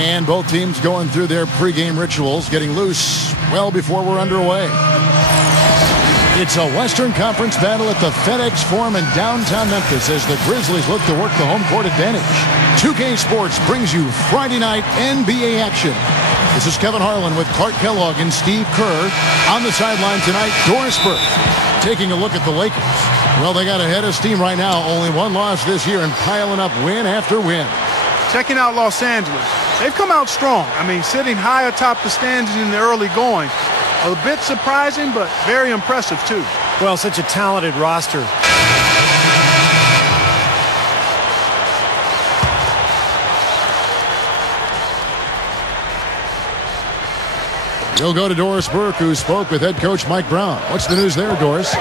And both teams going through their pregame rituals, getting loose well before we're underway. It's a Western Conference battle at the FedEx Forum in downtown Memphis as the Grizzlies look to work the home court advantage. 2K Sports brings you Friday night NBA action. This is Kevin Harlan with Clark Kellogg and Steve Kerr. On the sideline tonight, Doris Burke taking a look at the Lakers. Well, they got a head of steam right now. Only one loss this year and piling up win after win. Checking out Los Angeles. They've come out strong. I mean, sitting high atop the standings in the early going. A bit surprising, but very impressive, too. Well, such a talented roster. We'll go to Doris Burke, who spoke with head coach Mike Brown. What's the news there, Doris?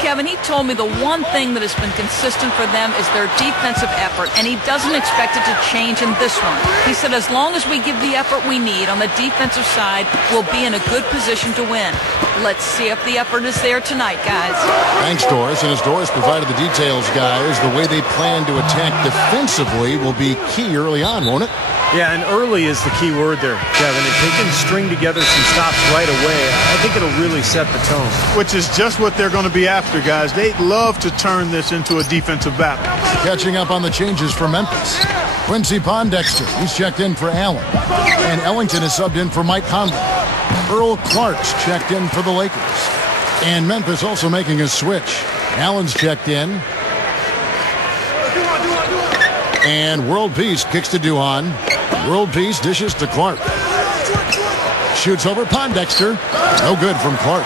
Kevin, he told me the one thing that has been consistent for them is their defensive effort, and he doesn't expect it to change in this one. He said as long as we give the effort we need on the defensive side, we'll be in a good position to win. Let's see if the effort is there tonight, guys. Thanks, Doris. And as Doris provided the details, guys, the way they plan to attack defensively will be key early on, won't it? Yeah, and early is the key word there, Kevin. If they can string together some stops right away, I think it'll really set the tone. Which is just what they're going to be after, guys. They'd love to turn this into a defensive battle. Catching up on the changes for Memphis. Quincy Pondexter, he's checked in for Allen. And Ellington is subbed in for Mike Conley. Earl Clark's checked in for the Lakers. And Memphis also making a switch. Allen's checked in. And World Peace kicks to Duhan. World Peace dishes to Clark. Shoots over Pondexter. No good from Clark.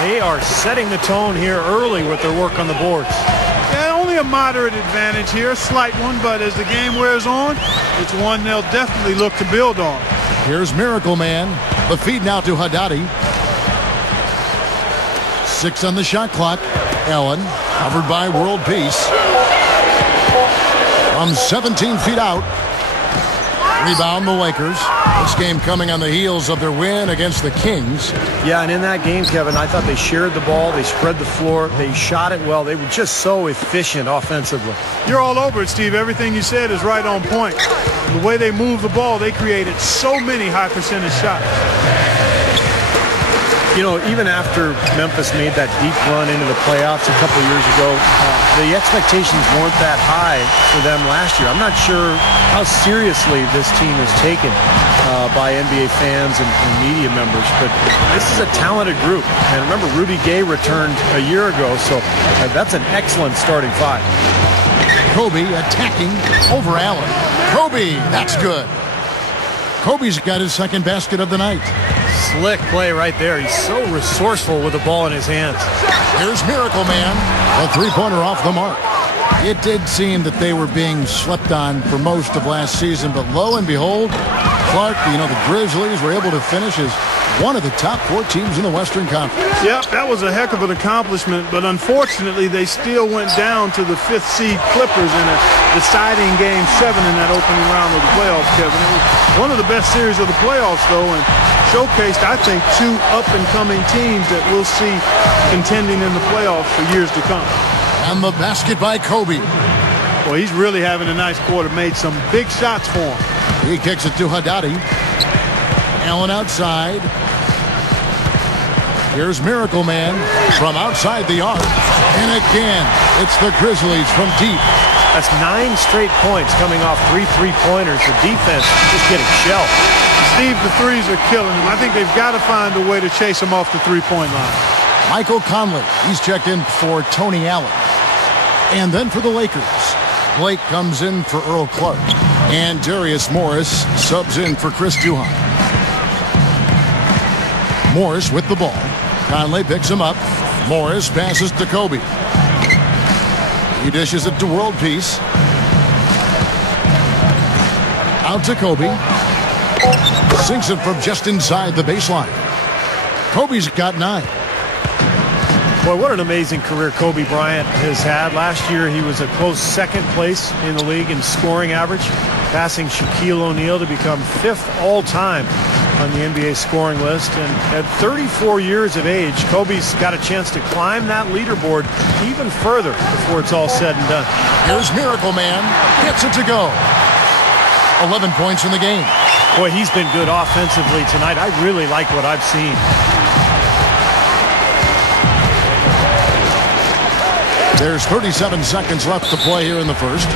They are setting the tone here early with their work on the boards. Yeah, only a moderate advantage here, a slight one, but as the game wears on, it's one they'll definitely look to build on. Here's Miracle Man. The feed now to Haddadi. 6 on the shot clock. Allen, covered by World Peace. From 17 feet out. Rebound the Lakers. This game coming on the heels of their win against the Kings. Yeah, and in that game, Kevin, I thought they shared the ball. They spread the floor. They shot it well. They were just so efficient offensively. You're all over it, Steve. Everything you said is right on point. The way they moved the ball, they created so many high percentage shots. You know, even after Memphis made that deep run into the playoffs a couple of years ago, the expectations weren't that high for them last year. I'm not sure how seriously this team is taken by NBA fans and media members, but this is a talented group. And remember, Rudy Gay returned a year ago, so that's an excellent starting five. Kobe attacking over Allen. Kobe, that's good. Kobe's got his second basket of the night. Slick play right there. He's so resourceful with the ball in his hands. Here's Miracle Man. A three-pointer off the mark. It did seem that they were being slept on for most of last season, but lo and behold, Clark, the Grizzlies were able to finish as one of the top 4 teams in the Western Conference. Yep, that was a heck of an accomplishment, but unfortunately they still went down to the 5th seed Clippers in a deciding Game 7 in that opening round of the playoffs, Kevin. It was one of the best series of the playoffs, though, and showcased, I think, 2 up-and-coming teams that we'll see contending in the playoffs for years to come. And the basket by Kobe. Well, he's really having a nice quarter, made some big shots for him. He kicks it to Haddadi. Allen outside. Here's Miracle Man from outside the arc. And again, it's the Grizzlies from deep. That's 9 straight points coming off 3 three-pointers. The defense just getting shelled. Steve, the threes are killing him. I think they've got to find a way to chase him off the three-point line. Michael Conley, he's checked in for Tony Allen. And then for the Lakers, Blake comes in for Earl Clark. And Darius Morris subs in for Chris Duhan. Morris with the ball. Conley picks him up. Morris passes to Kobe. He dishes it to World Peace. Out to Kobe. Sinks it from just inside the baseline. Kobe's got 9. Boy, what an amazing career Kobe Bryant has had. Last year, he was a close 2nd place in the league in scoring average, passing Shaquille O'Neal to become 5th all-time on the NBA scoring list. And at 34 years of age, Kobe's got a chance to climb that leaderboard even further before it's all said and done. Here's Miracle Man. Gets it to go. 11 points in the game. Boy, he's been good offensively tonight. I really like what I've seen. There's 37 seconds left to play here in the first.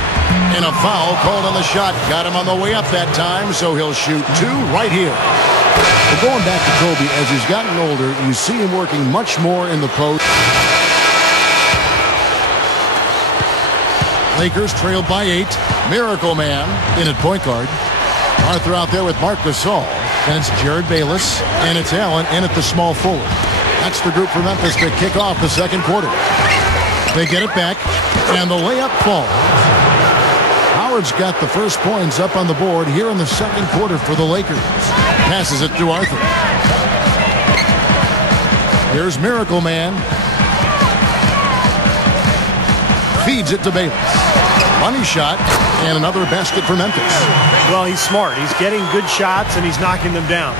And a foul called on the shot. Got him on the way up that time, so he'll shoot 2 right here. But going back to Kobe, as he's gotten older, you see him working much more in the post. Lakers trailed by 8. Miracle Man in at point guard. Arthur out there with Marc Gasol. And it's Jared Bayless. And it's Allen in at the small forward. That's the group for Memphis to kick off the second quarter. They get it back, and the layup falls. Howard's got the first points up on the board here in the second quarter for the Lakers. Passes it to Arthur. Here's Miracle Man. Feeds it to Bayless. Money shot, and another basket for Memphis. Well, he's smart. He's getting good shots, and he's knocking them down.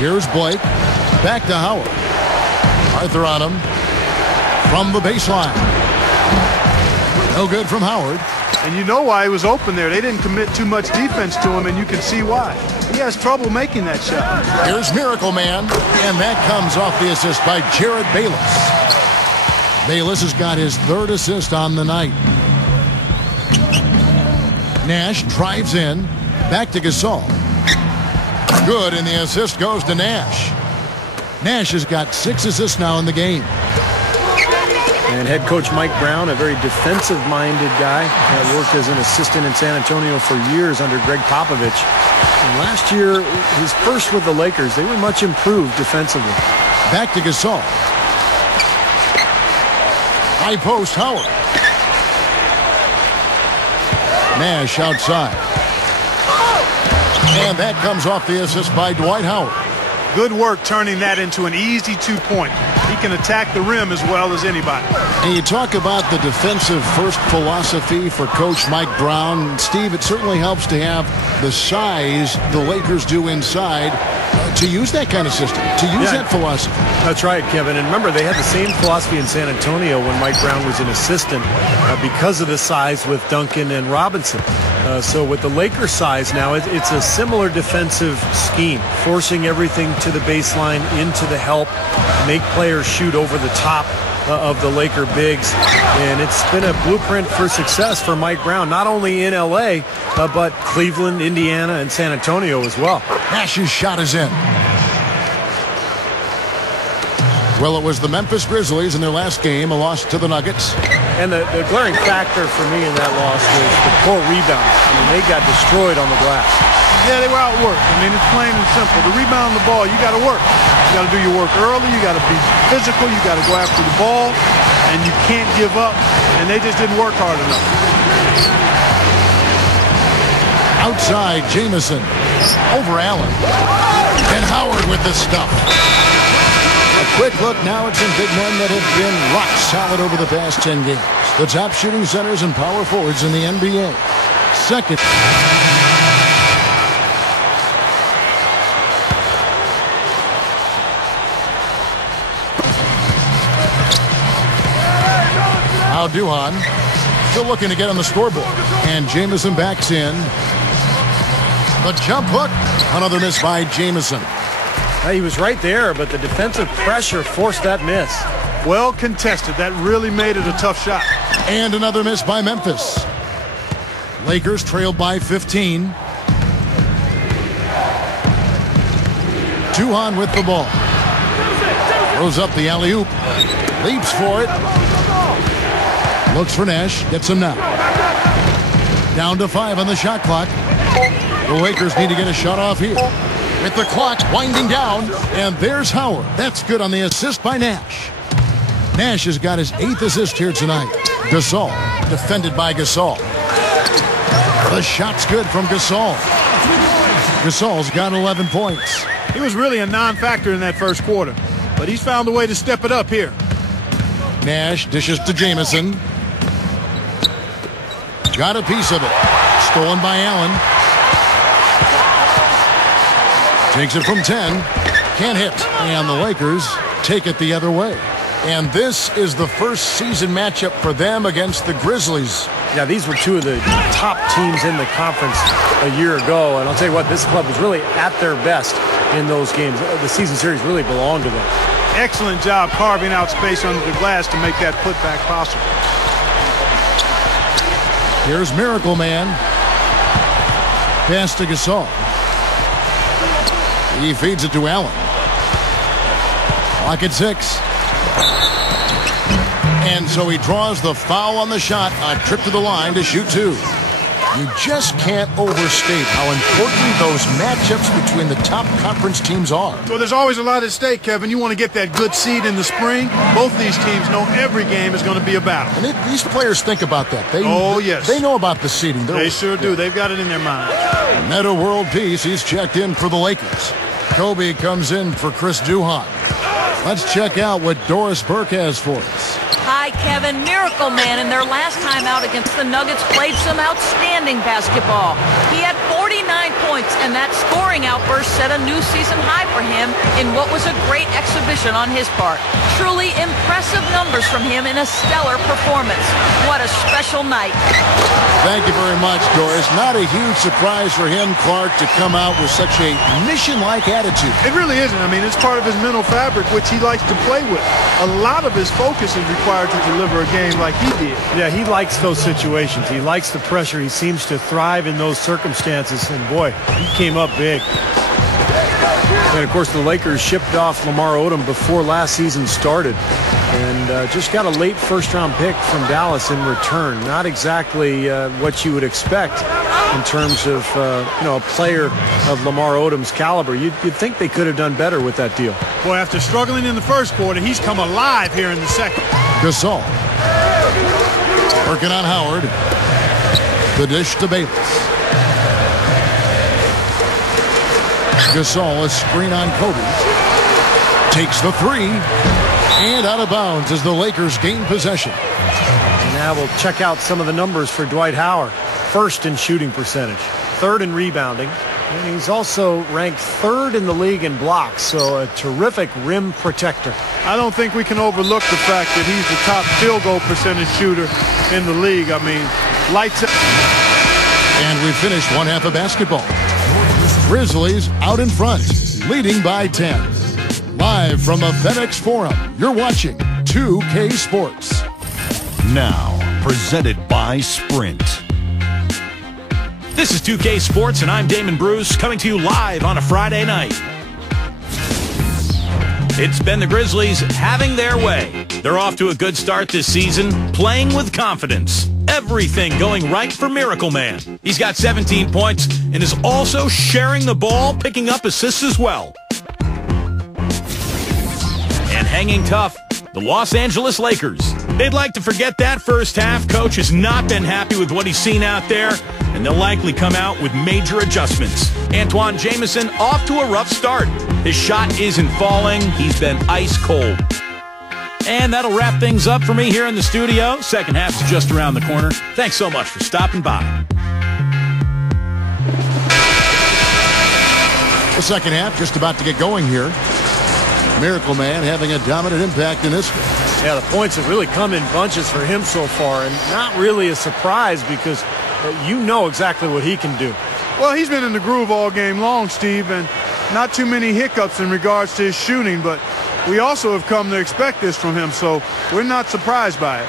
Here's Blake. Back to Howard. Arthur on him from the baseline. No good from Howard. And you know why he was open there. They didn't commit too much defense to him, and you can see why. He has trouble making that shot. Here's Miracle Man, and that comes off the assist by Jared Bayless. Bayless has got his 3rd assist on the night. Nash drives in. Back to Gasol. Good, and the assist goes to Nash. Nash has got 6 assists now in the game. And head coach Mike Brown, a very defensive-minded guy, worked as an assistant in San Antonio for years under Greg Popovich. And last year, his first with the Lakers, they were much improved defensively. Back to Gasol. High post, Howard. Nash outside. And that comes off the assist by Dwight Howard. Good work turning that into an easy 2-point. He can attack the rim as well as anybody. And you talk about the defensive first philosophy for Coach Mike Brown. Steve, it certainly helps to have the size the Lakers do inside to use that kind of system, to use that philosophy. That's right, Kevin. And remember, they had the same philosophy in San Antonio when Mike Brown was an assistant because of the size with Duncan and Robinson. So with the Lakers size now, it's a similar defensive scheme, forcing everything to the baseline, into the help, make players shoot over the top of the Laker bigs. And it's been a blueprint for success for Mike Brown, not only in L.A., but Cleveland, Indiana, and San Antonio as well. Nash's shot is in. Well, it was the Memphis Grizzlies in their last game, a loss to the Nuggets. And the glaring factor for me in that loss was the poor rebound. I mean, they got destroyed on the glass. Yeah, they were outworked. I mean, it's plain and simple. The rebound the ball, you got to work. You got to do your work early. You got to be physical. You got to go after the ball. And you can't give up. And they just didn't work hard enough. Outside, Jamison. Over Allen. And Howard with the stuff. A quick look now at some big men that have been rock solid over the past 10 games. The top shooting centers and power forwards in the NBA. Second. Now Duhan still looking to get on the scoreboard. And Jamison backs in. The jump hook. Another miss by Jamison. He was right there, but the defensive pressure forced that miss. Well contested. That really made it a tough shot. And another miss by Memphis. Lakers trailed by 15. Duhan with the ball. Throws up the alley-oop. Leaps for it. Looks for Nash. Gets him now. Down to 5 on the shot clock. The Lakers need to get a shot off here. With the clock winding down, and there's Howard. That's good on the assist by Nash. Nash has got his 8th assist here tonight. Gasol, defended by Gasol. The shot's good from Gasol. Gasol's got 11 points. He was really a non-factor in that first quarter, but he's found a way to step it up here. Nash dishes to Jamison. Got a piece of it. Stolen by Allen. Takes it from 10. Can't hit. And the Lakers take it the other way. And this is the first season matchup for them against the Grizzlies. Yeah, these were two of the top teams in the conference a year ago. And I'll tell you what, this club was really at their best in those games. The season series really belonged to them. Excellent job carving out space under the glass to make that putback possible. Here's Miracle Man. Pass to Gasol. He feeds it to Allen. Clock at 6. And so he draws the foul on the shot. A trip to the line to shoot 2. You just can't overstate how important those matchups between the top conference teams are. Well, there's always a lot at stake, Kevin. You want to get that good seed in the spring. Both these teams know every game is going to be a battle. And these players think about that. Yes. They know about the seeding. They sure do. They've got it in their mind. Meta World Peace, he's checked in for the Lakers. Kobe comes in for Chris Duhon. Let's check out what Doris Burke has for us. Hi, Kevin. Miracle Man in their last time out against the Nuggets played some outstanding basketball. He had 49 points, and that scoring outburst set a new season high for him in what was a great exhibition on his part. Truly impressive numbers from him in a stellar performance. What a special night. Thank you very much, Doris. Not a huge surprise for him, Clark, to come out with such a mission-like attitude. It really isn't. I mean, it's part of his mental fabric, which he likes to play with. A lot of his focus is required to deliver a game like he did. Yeah, he likes those situations. He likes the pressure. He seems to thrive in those circumstances. And boy, he came up big. And of course, the Lakers shipped off Lamar Odom before last season started, and just got a late first-round pick from Dallas in return. Not exactly what you would expect in terms of a player of Lamar Odom's caliber. You'd think they could have done better with that deal. Boy, after struggling in the first quarter, he's come alive here in the second. Gasol working on Howard. The dish to Bayless. Gasol, a screen on Kobe. Takes the 3. And out of bounds as the Lakers gain possession. And now we'll check out some of the numbers for Dwight Howard. First in shooting percentage. Third in rebounding. And he's also ranked 3rd in the league in blocks. So a terrific rim protector. I don't think we can overlook the fact that he's the top field goal percentage shooter in the league. I mean, lights up. And we finished one half of basketball. Grizzlies out in front, leading by 10. Live from the FedEx Forum, you're watching 2K Sports. Now, presented by Sprint. This is 2K Sports, and I'm Damon Bruce, coming to you live on a Friday night. It's been the Grizzlies having their way. They're off to a good start this season, playing with confidence. Everything going right for Miracle Man. He's got 17 points and is also sharing the ball, picking up assists as well. And hanging tough, the Los Angeles Lakers. They'd like to forget that first half. Coach has not been happy with what he's seen out there, and they'll likely come out with major adjustments. Antoine Jamison off to a rough start. His shot isn't falling. He's been ice cold. And that'll wrap things up for me here in the studio. Second half is just around the corner. Thanks so much for stopping by. The second half just about to get going here. Miracle Man having a dominant impact in this game. Yeah, the points have really come in bunches for him so far, and not really a surprise because you know exactly what he can do. Well, he's been in the groove all game long, Steve, and not too many hiccups in regards to his shooting, but we also have come to expect this from him, so we're not surprised by it.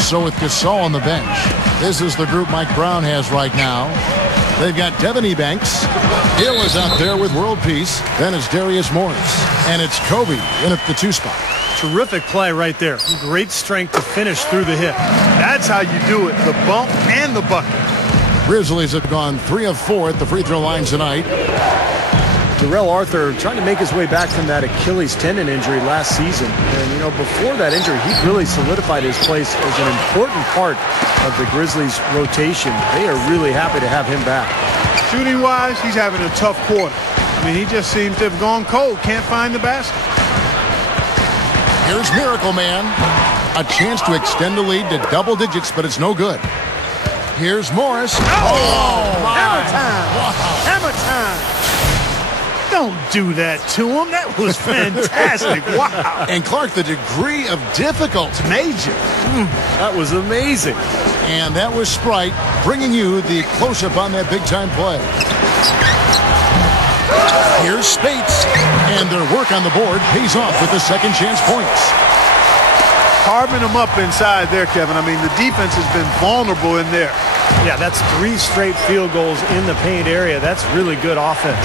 So with Gasol on the bench, this is the group Mike Brown has right now. They've got Devin Ebanks. Hill is out there with World Peace. Then it's Darius Morris. And it's Kobe in at the 2 spot. Terrific play right there. Great strength to finish through the hit. That's how you do it, the bump and the bucket. Grizzlies have gone 3 of 4 at the free throw line tonight. Darrell Arthur trying to make his way back from that Achilles tendon injury last season. And, you know, before that injury, he really solidified his place as an important part of the Grizzlies' rotation. They are really happy to have him back. Shooting-wise, he's having a tough quarter. I mean, he just seems to have gone cold. Can't find the basket. Here's Miracle Man. A chance to extend the lead to double digits, but it's no good. Here's Morris. Oh, hammer time. Wow. Hammer time. Don't do that to him. That was fantastic. Wow. And Clark, the degree of difficulty. Major. That was amazing. And that was Sprite bringing you the close-up on that big-time play. Here's Spates, and their work on the board pays off with the second chance points. Carving them up inside there, Kevin. I mean, the defense has been vulnerable in there. Yeah, that's 3 straight field goals in the paint area. That's really good offense.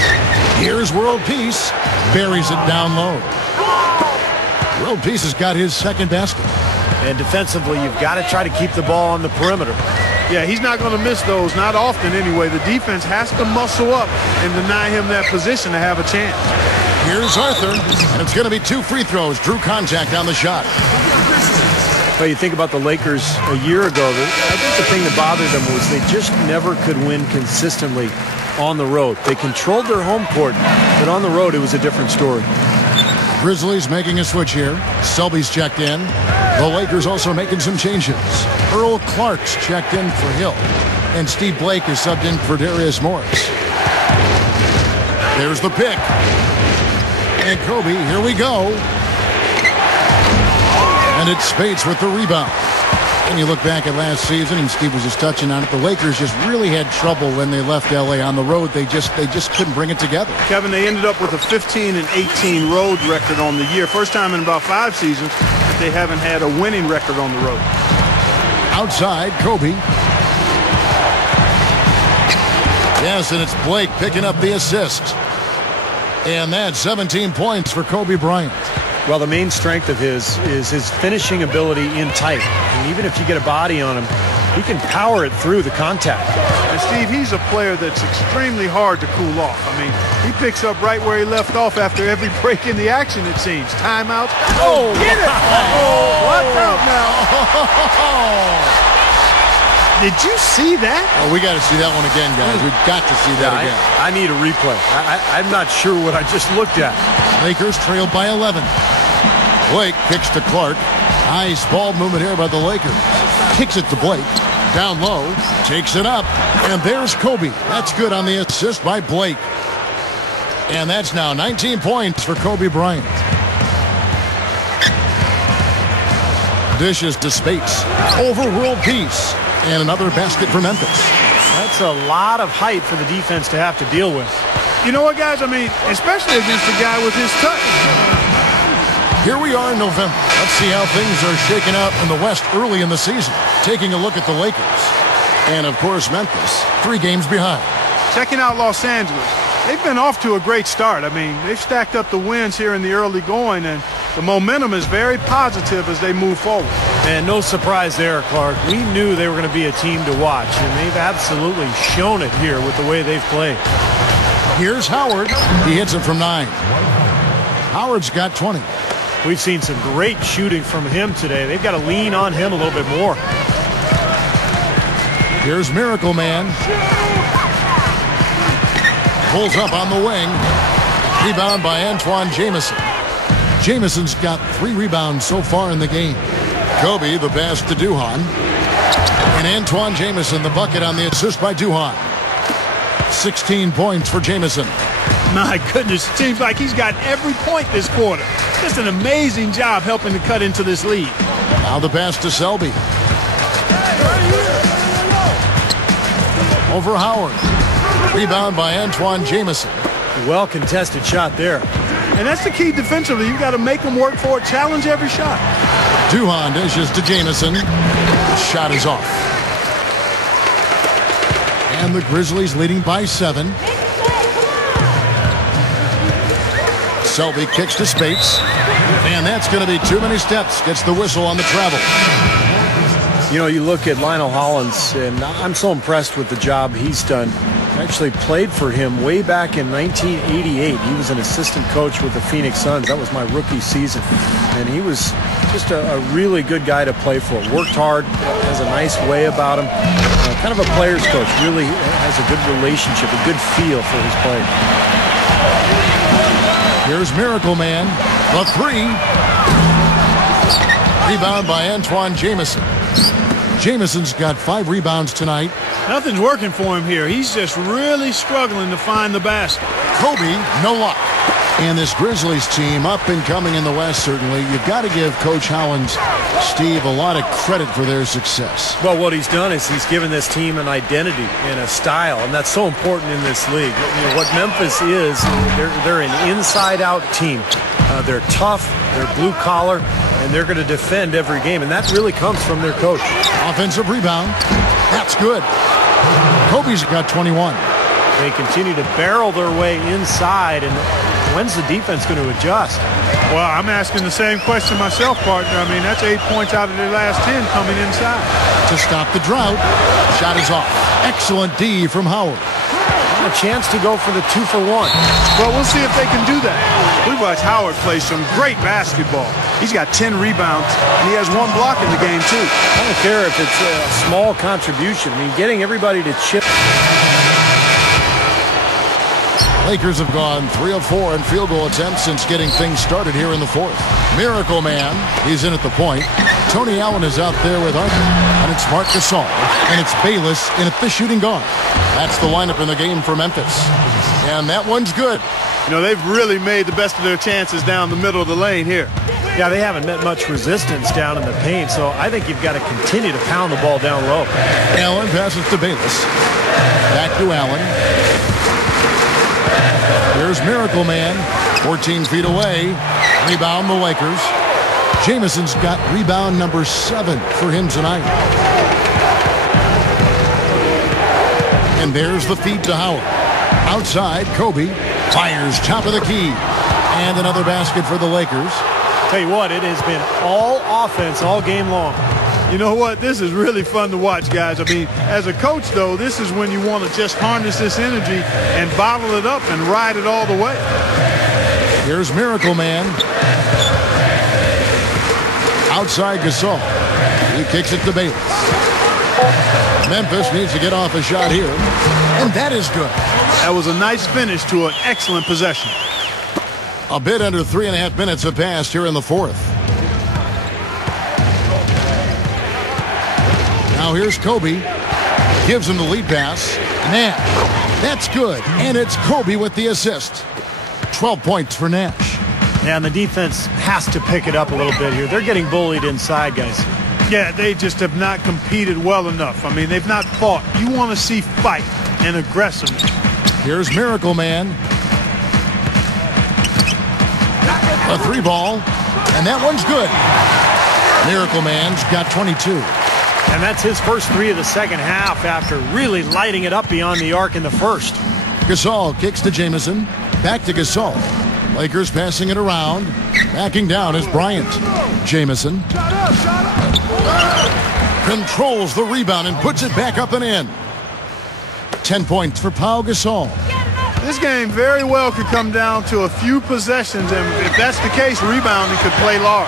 Here's World Peace. Buries it down low. World Peace has got his second basket. And defensively, you've got to try to keep the ball on the perimeter. Yeah, he's not going to miss those, not often anyway. The defense has to muscle up and deny him that position to have a chance. Here's Arthur, and it's going to be 2 free throws. Drew contact on the shot. Well, you think about the Lakers a year ago, I think the thing that bothered them was they just never could win consistently on the road. They controlled their home court, but on the road it was a different story. Grizzlies making a switch here. Selby's checked in. The Lakers also making some changes. Earl Clark's checked in for Hill. And Steve Blake is subbed in for Darius Morris. There's the pick. And Kobe, here we go. And it's Spates with the rebound. And you look back at last season, and Steve was just touching on it. The Lakers just really had trouble when they left LA on the road. They just couldn't bring it together. Kevin, they ended up with a 15-18 road record on the year. First time in about 5 seasons that they haven't had a winning record on the road. Outside, Kobe. Yes, and it's Blake picking up the assist. And that's 17 points for Kobe Bryant. Well, the main strength of his is his finishing ability in tight. And even if you get a body on him, he can power it through the contact. And Steve, he's a player that's extremely hard to cool off. I mean, he picks up right where he left off after every break in the action, it seems. Timeout. Oh, get it! Oh, watch out now. Did you see that? Oh, we got to see that one again, guys. We've got to see that again. I need a replay. I'm not sure what I just looked at. Lakers trailed by 11. Blake kicks to Clark. Nice ball movement here by the Lakers. Kicks it to Blake. Down low. Takes it up. And there's Kobe. That's good on the assist by Blake. And that's now 19 points for Kobe Bryant. Dishes to Spates. Over World Peace. And another basket for Memphis. That's a lot of height for the defense to have to deal with. You know what, guys? I mean, especially against a guy with his touch. Here we are in November. Let's see how things are shaking out in the West early in the season. Taking a look at the Lakers. And, of course, Memphis, 3 games behind. Checking out Los Angeles. They've been off to a great start. I mean, they've stacked up the wins here in the early going, and the momentum is very positive as they move forward. And no surprise there, Clark. We knew they were going to be a team to watch, and they've absolutely shown it here with the way they've played. Here's Howard. He hits it from 9. Howard's got 20. We've seen some great shooting from him today. They've got to lean on him a little bit more. Here's Miracle Man. Pulls up on the wing. Rebound by Antoine Jamison. Jamison's got 3 rebounds so far in the game. Kobe, the pass to Duhan. And Antoine Jamison, the bucket on the assist by Duhan. 16 points for Jamison. My goodness, it seems like he's got every point this quarter. Just an amazing job helping to cut into this lead. Now the pass to Selby. Over Howard. Rebound by Antoine Jamison. Well contested shot there. And that's the key defensively. You got to make them work for it. Challenge every shot. Duhan dishes to Jamison. Shot is off. And the Grizzlies leading by 7. Selby kicks to Spates. And that's going to be too many steps. Gets the whistle on the travel. You know, you look at Lionel Hollins, and I'm so impressed with the job he's done. I actually played for him way back in 1988. He was an assistant coach with the Phoenix Suns. That was my rookie season. And he was just a really good guy to play for. Worked hard, has a nice way about him. Kind of a player's coach. Really has a good relationship, a good feel for his play. Here's Miracle Man. The 3. Rebound by Antoine Jamison. Jamison's got 5 rebounds tonight. Nothing's working for him here. He's just really struggling to find the basket. Kobe, no luck. And this Grizzlies team, up and coming in the West, certainly. You've got to give Coach Howland's Steve a lot of credit for their success. Well, what he's done is he's given this team an identity and a style, and that's so important in this league. You know, what Memphis is, they're an inside-out team. They're tough, they're blue-collar, and they're going to defend every game, and that really comes from their coach. Offensive rebound. That's good. Kobe's got 21. They continue to barrel their way inside, and when's the defense going to adjust? Well, I'm asking the same question myself, partner. I mean, that's 8 points out of their last 10 coming inside. To stop the drought, shot is off. Excellent D from Howard. A chance to go for the 2-for-1. Well, we'll see if they can do that. We watched Howard play some great basketball. He's got 10 rebounds, and he has 1 block in the game, too. I don't care if it's a small contribution. I mean, getting everybody to chip. Lakers have gone 3 of 4 in field goal attempts since getting things started here in the 4th. Miracle Man, he's in at the point. Tony Allen is out there with Arthur. And it's Marc Gasol. And it's Bayless in at the shooting guard. That's the lineup in the game for Memphis. And that one's good. You know, they've really made the best of their chances down the middle of the lane here. Yeah, they haven't met much resistance down in the paint, so I think you've got to continue to pound the ball down low. Allen passes to Bayless. Back to Allen. Here's Miracle Man, 14 feet away. Rebound the Lakers. Jamison's got rebound number 7 for him tonight. And there's the feed to Howard. Outside, Kobe fires top of the key. And another basket for the Lakers. Tell you what, it has been all offense all game long. You know what? This is really fun to watch, guys. I mean, as a coach, though, this is when you want to just harness this energy and bottle it up and ride it all the way. Here's Miracle Man. Outside Gasol. He kicks it to Bayless. Memphis needs to get off a shot here. And that is good. That was a nice finish to an excellent possession. A bit under 3.5 minutes have passed here in the 4th. Now here's Kobe. Gives him the lead pass. Nash. That's good. And it's Kobe with the assist. 12 points for Nash. Yeah, and the defense has to pick it up a little bit here. They're getting bullied inside, guys. Yeah, they just have not competed well enough. I mean, they've not fought. You want to see fight and aggressiveness. Here's Miracle Man. A 3-ball. And that one's good. Miracle Man's got 22. And that's his first 3 of the second half after really lighting it up beyond the arc in the first. Gasol kicks to Jamison. Back to Gasol. Lakers passing it around. Backing down is Bryant. Jamison controls the rebound and puts it back up and in. 10 points for Pau Gasol. This game very well could come down to a few possessions, and if that's the case, rebounding could play large.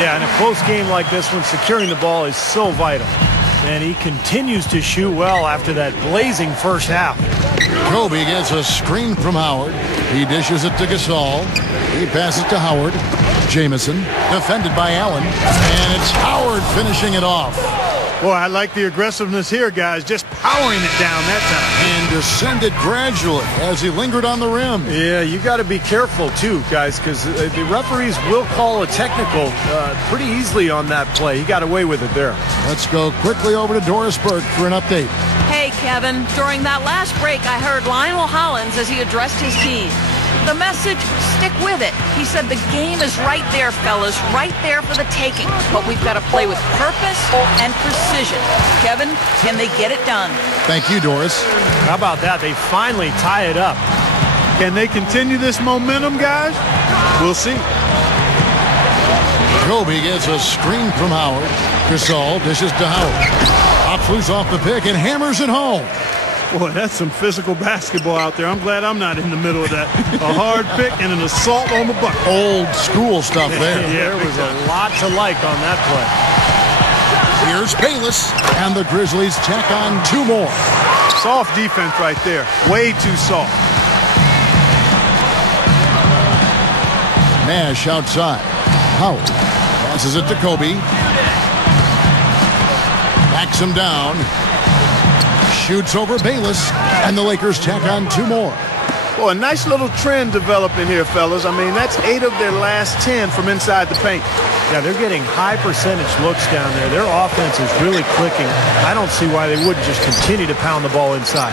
Yeah, in a close game like this one, securing the ball is so vital. And he continues to shoot well after that blazing first half. Kobe gets a screen from Howard. He dishes it to Gasol. He passes to Howard. Jamison, defended by Allen. And it's Howard finishing it off. Boy, I like the aggressiveness here, guys. Just powering it down that time. And descended gradually as he lingered on the rim. Yeah, you got to be careful, too, guys, because the referees will call a technical pretty easily on that play. He got away with it there. Let's go quickly over to Doris Burke for an update. Hey, Kevin, during that last break, I heard Lionel Hollins as he addressed his team. The message, stick with it. He said the game is right there, fellas, right there for the taking. But we've got to play with purpose and precision. Kevin, can they get it done? Thank you, Doris. How about that? They finally tie it up. Can they continue this momentum, guys? We'll see. Kobe gets a screen from Howard. Gasol dishes to Howard. Pops loose off the pick and hammers it home. Boy, that's some physical basketball out there. I'm glad I'm not in the middle of that. A hard pick and an assault on the bucket. Old school stuff there. Yeah, there was a lot to like on that play. Here's Bayless, and the Grizzlies tack on 2 more. Soft defense right there. Way too soft. Nash outside. Howard passes it to Kobe. Backs him down. Shoots over Bayless, and the Lakers tack on 2 more. Well, a nice little trend developing here, fellas. I mean, that's 8 of their last 10 from inside the paint. Yeah, they're getting high percentage looks down there. Their offense is really clicking. I don't see why they wouldn't just continue to pound the ball inside.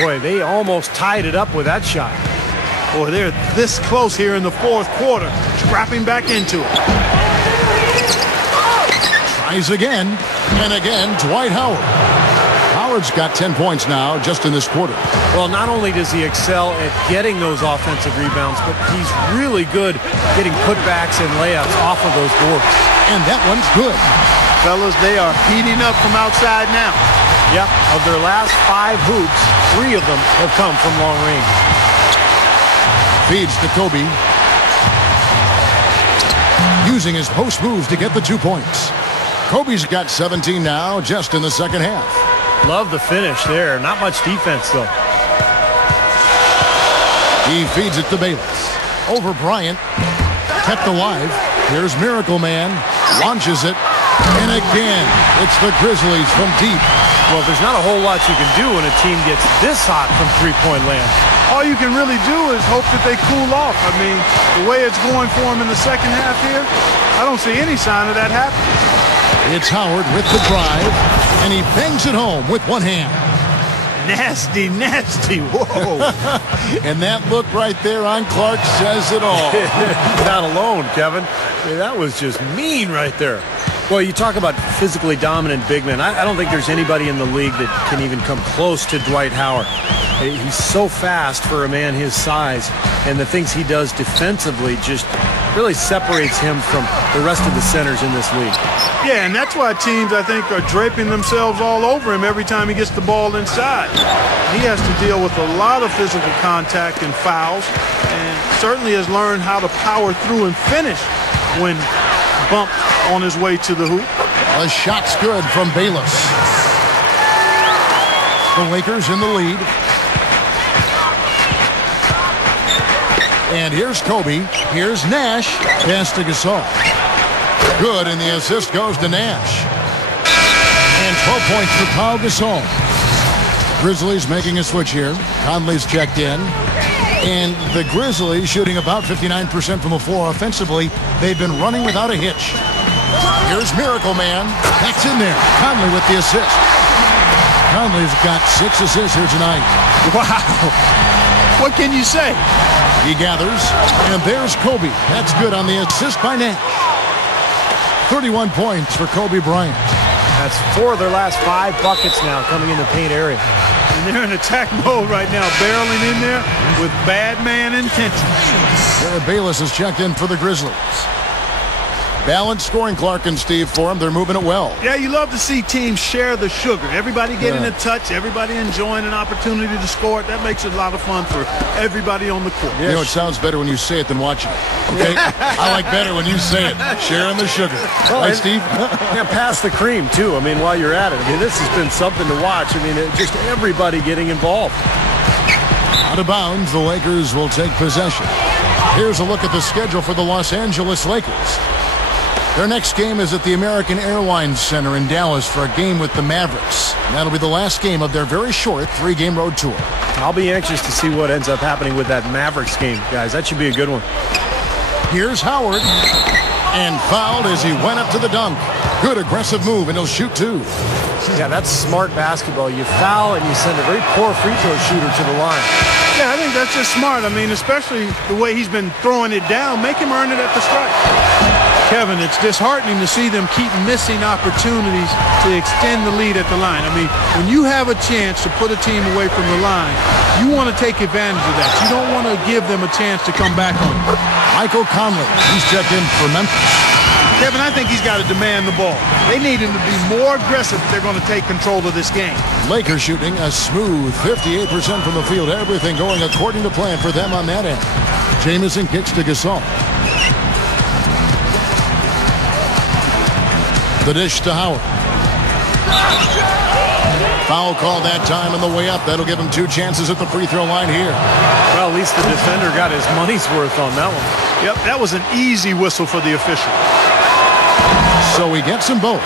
Boy, they almost tied it up with that shot. Boy, they're this close here in the 4th quarter, scrapping back into it. Tries again, and again, Dwight Howard. Howard's got 10 points now just in this quarter. Well, not only does he excel at getting those offensive rebounds, but he's really good getting putbacks and layups off of those boards. And that one's good. Fellas, they are heating up from outside now. Yep, of their last 5 hoops, 3 of them have come from long range. Feeds to Kobe. Using his post moves to get the 2 points. Kobe's got 17 now just in the second half. Love the finish there. Not much defense, though. He feeds it to Bayless. Over Bryant. Kept alive. Here's Miracle Man. Launches it. And again, it's the Grizzlies from deep. Well, there's not a whole lot you can do when a team gets this hot from three-point land. All you can really do is hope that they cool off. I mean, the way it's going for them in the second half here, I don't see any sign of that happening. It's Howard with the drive, and he bangs it home with one hand. Nasty, nasty. Whoa. And that look right there on Clark says it all. Not alone, Kevin. I mean, that was just mean right there. Well, you talk about physically dominant big men. I don't think there's anybody in the league that can even come close to Dwight Howard. He's so fast for a man his size, and the things he does defensively just really separates him from the rest of the centers in this league. Yeah, and that's why teams, I think, are draping themselves all over him every time he gets the ball inside. He has to deal with a lot of physical contact and fouls, and certainly has learned how to power through and finish when bumped on his way to the hoop. A shot's good from Bayless. The Lakers in the lead. And here's Kobe. Here's Nash. Pass to Gasol. Good, and the assist goes to Nash. And 12 points for Pau Gasol. Grizzlies making a switch here. Conley's checked in. And the Grizzlies shooting about 59% from the floor offensively. They've been running without a hitch. Here's Miracle Man. That's in there. Conley with the assist. Conley's got 6 assists here tonight. Wow. What can you say? He gathers, and there's Kobe. That's good on the assist by Nash. 31 points for Kobe Bryant. That's 4 of their last 5 buckets now coming in the paint area. And they're in attack mode right now, barreling in there with bad man intentions. Jared Bayless has checked in for the Grizzlies. Balanced scoring, Clark and Steve, for them. They're moving it well. Yeah, you love to see teams share the sugar. Everybody getting a touch, everybody enjoying an opportunity to score it. That makes it a lot of fun for everybody on the court. You know, it sounds better when you say it than watching it. Okay? I like better when you say it. Sharing the sugar. Well, right, Steve? Yeah, pass the cream, too. I mean, while you're at it. I mean, this has been something to watch. I mean, just everybody getting involved. Out of bounds, the Lakers will take possession. Here's a look at the schedule for the Los Angeles Lakers. Their next game is at the American Airlines Center in Dallas for a game with the Mavericks. And that'll be the last game of their very short 3-game road tour. I'll be anxious to see what ends up happening with that Mavericks game, guys. That should be a good one. Here's Howard. And fouled as he went up to the dunk. Good aggressive move, and he'll shoot 2. Yeah, that's smart basketball. You foul and you send a very poor free throw shooter to the line. Yeah, I think that's just smart. I mean, especially the way he's been throwing it down. Make him earn it at the strike. Kevin, it's disheartening to see them keep missing opportunities to extend the lead at the line. I mean, when you have a chance to put a team away from the line, you want to take advantage of that. You don't want to give them a chance to come back on you. Michael Conley, he's checked in for Memphis. Kevin, I think he's got to demand the ball. They need him to be more aggressive if they're going to take control of this game. Lakers shooting a smooth 58% from the field. Everything going according to plan for them on that end. Jamison kicks to Gasol. The dish to Howard. Foul call that time on the way up. That'll give him 2 chances at the free throw line here. Well, at least the defender got his money's worth on that one. Yep, that was an easy whistle for the official. So he gets them both.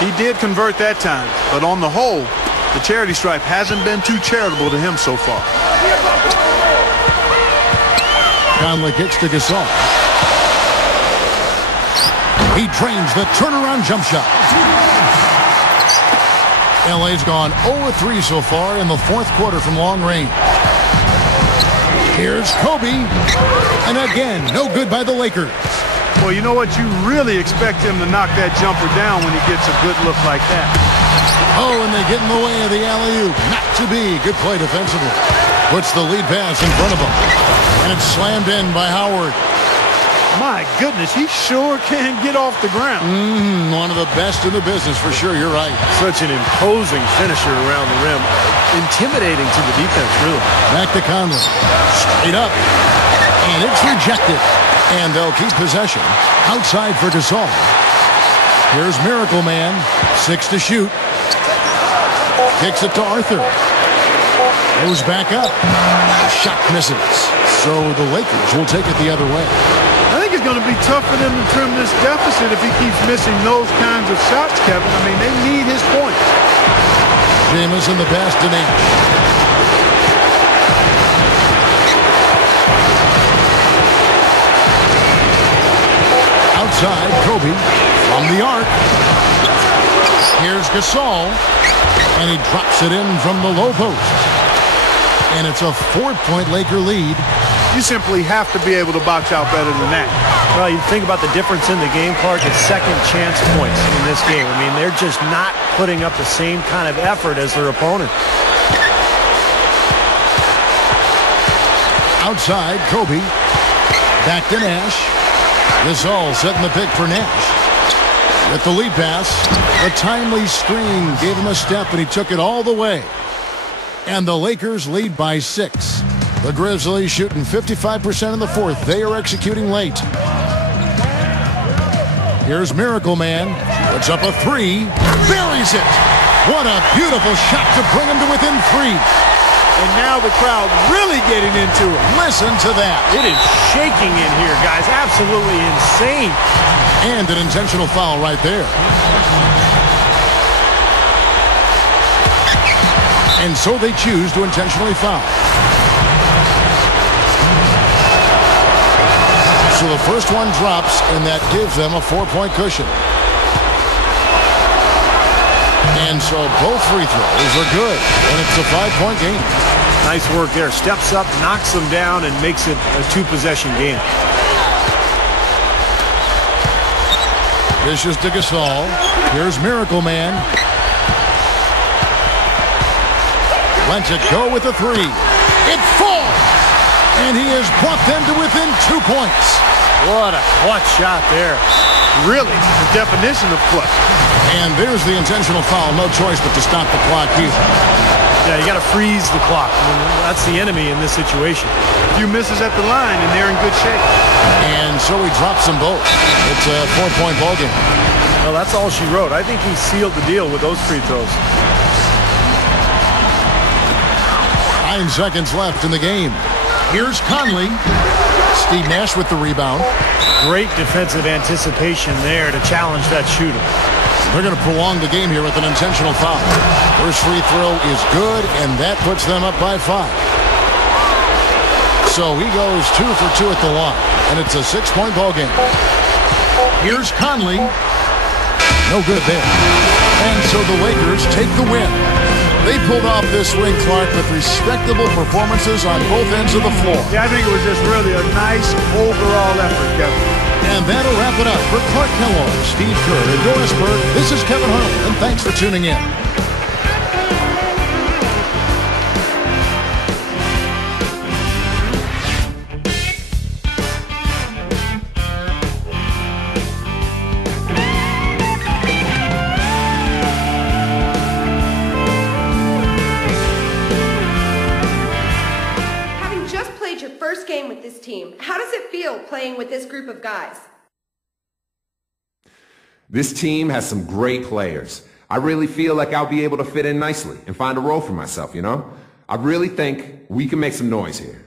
He did convert that time, but on the whole, the charity stripe hasn't been too charitable to him so far. Conley kicks to Gasol. He drains the turnaround jump shot. LA's gone 0-3 so far in the fourth quarter from long range. Here's Kobe. And again, no good by the Lakers. Well, you know what? You really expect him to knock that jumper down when he gets a good look like that. Oh, and they get in the way of the alley-oop. Not to be. Good play defensively. Puts the lead pass in front of him. And it's slammed in by Howard. My goodness, he sure can get off the ground. One of the best in the business for sure. You're right. Such an imposing finisher around the rim. Intimidating to the defense, really. Back to Conley. Straight up. And it's rejected. And they'll keep possession. Outside for Gasol. Here's Miracle Man. 6 to shoot. Kicks it to Arthur. Goes back up. Shot misses. So the Lakers will take it the other way. I think it's going to be tough for them to trim this deficit if he keeps missing those kinds of shots, Kevin. I mean, they need his points. Jamison the pass to Nash. Outside, Kobe from the arc. Here's Gasol. And he drops it in from the low post. And it's a 4-point Laker lead. You simply have to be able to box out better than that. Well, you think about the difference in the game, Clark. It's second chance points in this game. I mean, they're just not putting up the same kind of effort as their opponent. Outside, Kobe. Back to Nash. Gasol setting the pick for Nash. With the lead pass, a timely screen gave him a step, and he took it all the way. And the Lakers lead by 6. The Grizzlies shooting 55% in the fourth. They are executing late. Here's Miracle Man. Puts up a 3. Buries it. What a beautiful shot to bring him to within 3. And now the crowd really getting into it. Listen to that. It is shaking in here, guys. Absolutely insane. And an intentional foul right there. And so they choose to intentionally foul. So the first one drops, and that gives them a 4-point cushion. And so both free throws are good, and it's a 5-point game. Nice work there. Steps up, knocks them down, and makes it a 2-possession game. Dishes to Gasol. Here's Miracle Man. Lets it go with a 3. It falls! And he has brought them to within 2 points. What a clutch shot there. Really, the definition of clutch. And there's the intentional foul. No choice but to stop the clock either. Yeah, you got to freeze the clock. I mean, that's the enemy in this situation. A few misses at the line, and they're in good shape. And so he drops them both. It's a 4-point ballgame. Well, that's all she wrote. I think he sealed the deal with those free throws. 9 seconds left in the game. Here's Conley. Steve Nash with the rebound. Great defensive anticipation there to challenge that shooter. They're going to prolong the game here with an intentional foul. First free throw is good, and that puts them up by 5. So he goes 2 for 2 at the line, and it's a 6-point ball game. Here's Conley. No good there. And so the Lakers take the win. They pulled off this win, Clark, with respectable performances on both ends of the floor. Yeah, I think it was just really a nice overall effort, Kevin. And that'll wrap it up for Clark Kellogg, Steve Kerr, and Doris Burke. This is Kevin Harlan, and thanks for tuning in. How does it feel playing with this group of guys? This team has some great players. I really feel like I'll be able to fit in nicely and find a role for myself, you know? I really think we can make some noise here.